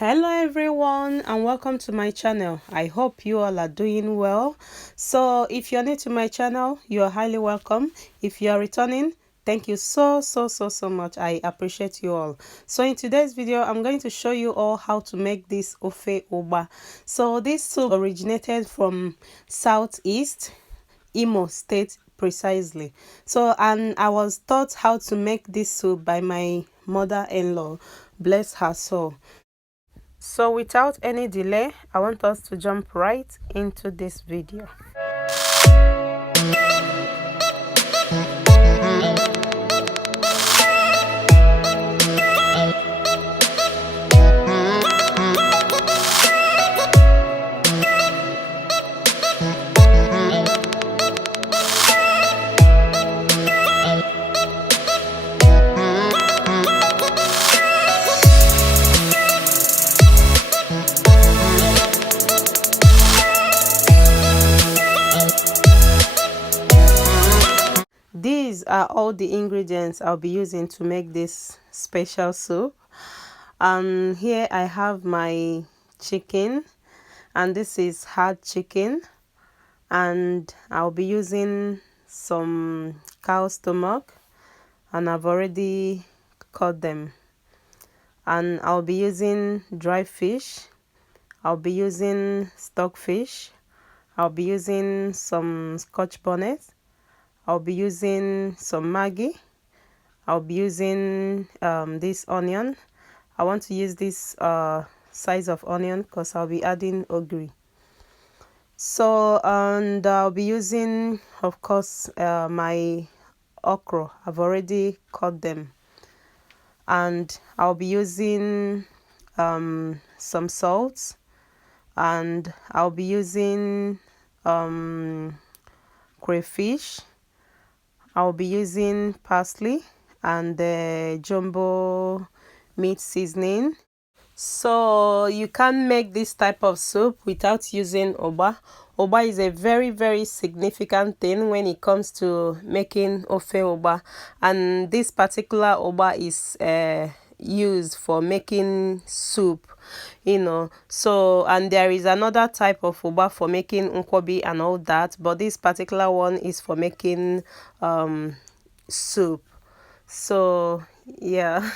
Hello everyone and welcome to my channel. I hope you all are doing well. So if you're new to my channel, you are highly welcome. If you are returning, thank you so much. I appreciate you all. So in today's video, I'm going to show you all how to make this Ofé Ugba. So this soup originated from Southeast Imo State precisely. So and I was taught how to make this soup by my mother-in-law, bless her soul. So without any delay, I want us to jump right into this video. These are all the ingredients I'll be using to make this special soup. Here I have my chicken, and this is hard chicken, and I'll be using some cow stomach, and I've already cut them. And I'll be using dry fish, I'll be using stockfish, I'll be using some scotch bonnet, I'll be using some Maggi. I'll be using this onion. I want to use this size of onion because I'll be adding ogiri. So, and I'll be using, of course, my okra. I've already cut them. And I'll be using some salt. And I'll be using crayfish. I'll be using parsley and the jumbo meat seasoning. So you can't make this type of soup without using Ugba. Ugba is a very significant thing when it comes to making Ofé Ugba, and this particular Ugba is used for making soup, you know. So, and there is another type of Ugba for making nkwobi and all that, but this particular one is for making soup. So yeah.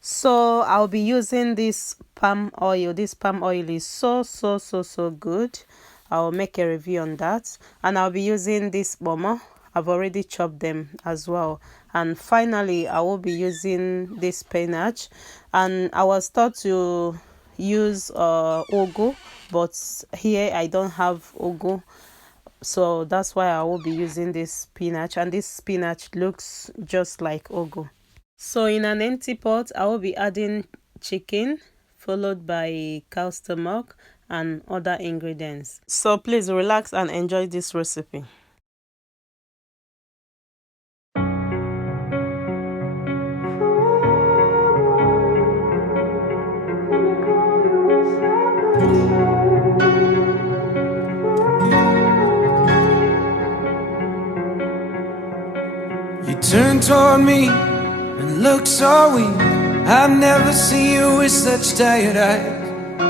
So I'll be using this palm oil. This palm oil is so good. I'll make a review on that. And I'll be using this bomo. I've already chopped them as well. And finally, I will be using this spinach. And I was taught to use ugu, but here I don't have ugu. So that's why I will be using this spinach. And this spinach looks just like ugu. So in an empty pot, I will be adding chicken, followed by cow stomach and other ingredients. So please relax and enjoy this recipe. You turned toward me and looked so weak. I've never seen you with such tired eyes.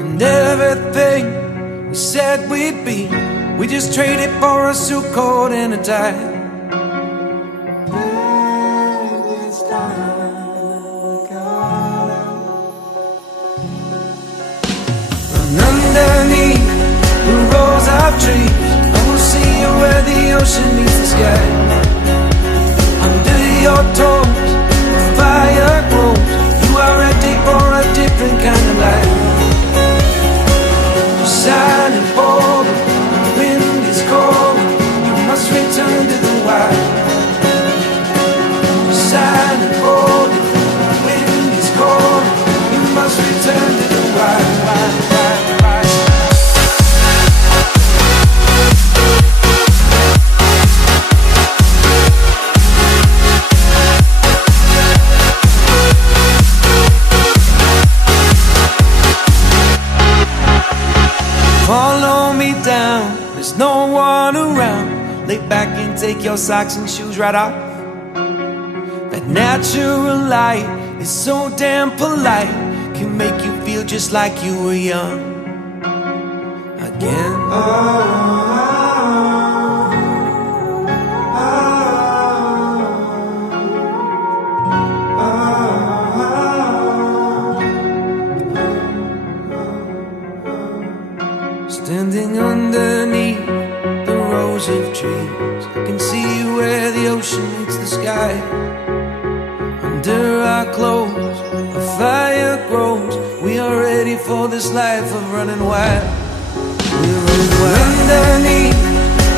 And everything we said we'd be, we just traded for a suit coat and a tie. This time we got out. And underneath the rows of trees, I will see you where the ocean meets the sky. Your toes, the fire grows. You are ready for a different kind of life. You're shining forward, the wind is cold. You must return to the wild. You're shining forward, the wind is cold. You must return to the wild. Follow me down, there's no one around. Lay back and take your socks and shoes right off. That natural light is so damn polite, can make you feel just like you were young again. Standing underneath the rows of trees, I can see where the ocean meets the sky. Under our clothes, a fire grows. We are ready for this life of running wild. We're running wild. Underneath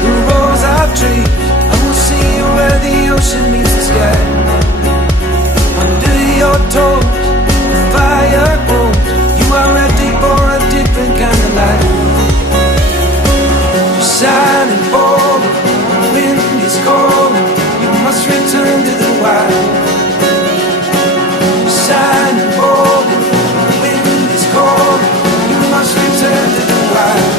the rows of trees, I will see where the ocean meets the sky. Under your toes, the fire grows. You are ready for a different kind of life. Shining forward, the wind is cold. You must return to the wild. Shining forward, the wind is cold. You must return to the wild.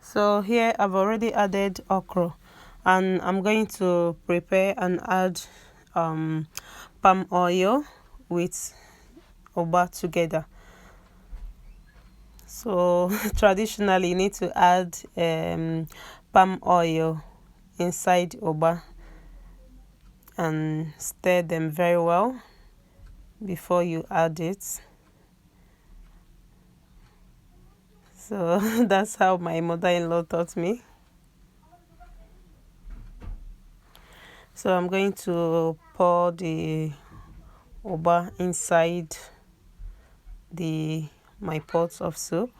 So here I've already added okra, and I'm going to prepare and add palm oil with ugba together. So traditionally you need to add palm oil inside ugba and stir them very well before you add it. So that's how my mother-in-law taught me. So I'm going to pour the ugba inside my pot of soup.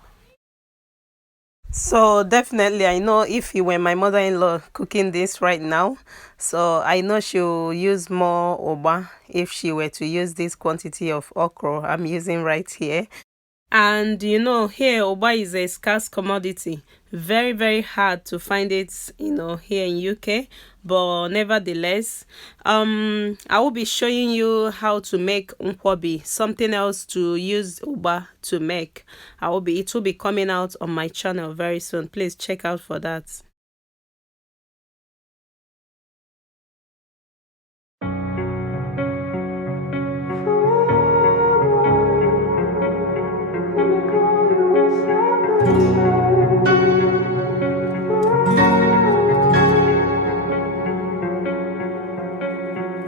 So definitely I know if you were my mother-in-law cooking this right now, so I know she'll use more ugba if she were to use this quantity of okra I'm using right here. And you know, here ugba is a scarce commodity, very very hard to find it, you know, here in UK. But nevertheless, I will be showing you how to make nkwobi, something else to use ugba to make. It will be coming out on my channel very soon. Please check out for that.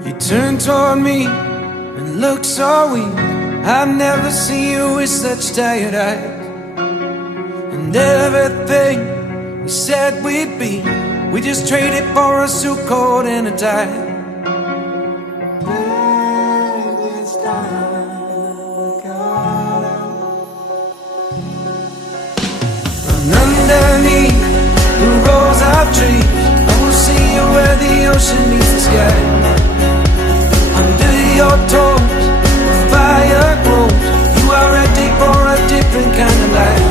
You turn toward me and look so weak. I've never seen you with such tired eyes. And everything we said we'd be, we just traded for a suit coat and a tie. And underneath the rows of trees, I will see you where the ocean meets the sky. Under your toes, the fire grows. You are ready for a different kind of life.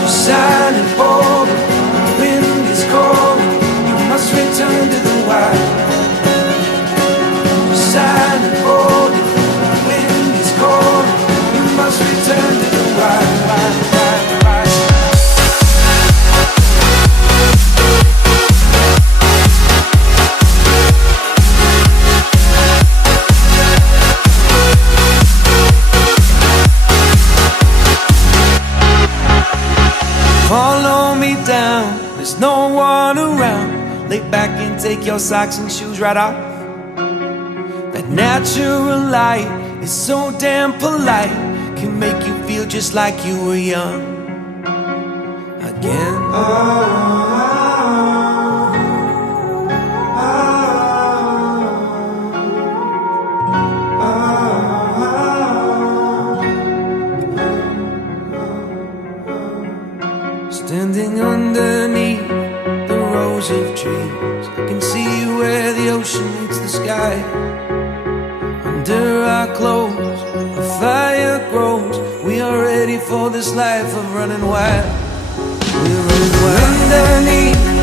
You're shining forward, the wind is cold. You must return to the wild. You're shining forward, the wind is cold. You must return to the wild. Follow me down, there's no one around. Lay back and take your socks and shoes right off. That natural light is so damn polite, can make you feel just like you were young again. Standing underneath the rows of trees, trees. I can see you where the ocean meets the sky. Under our clothes, a fire grows. We are ready for this life of running wild. We're running wild. Underneath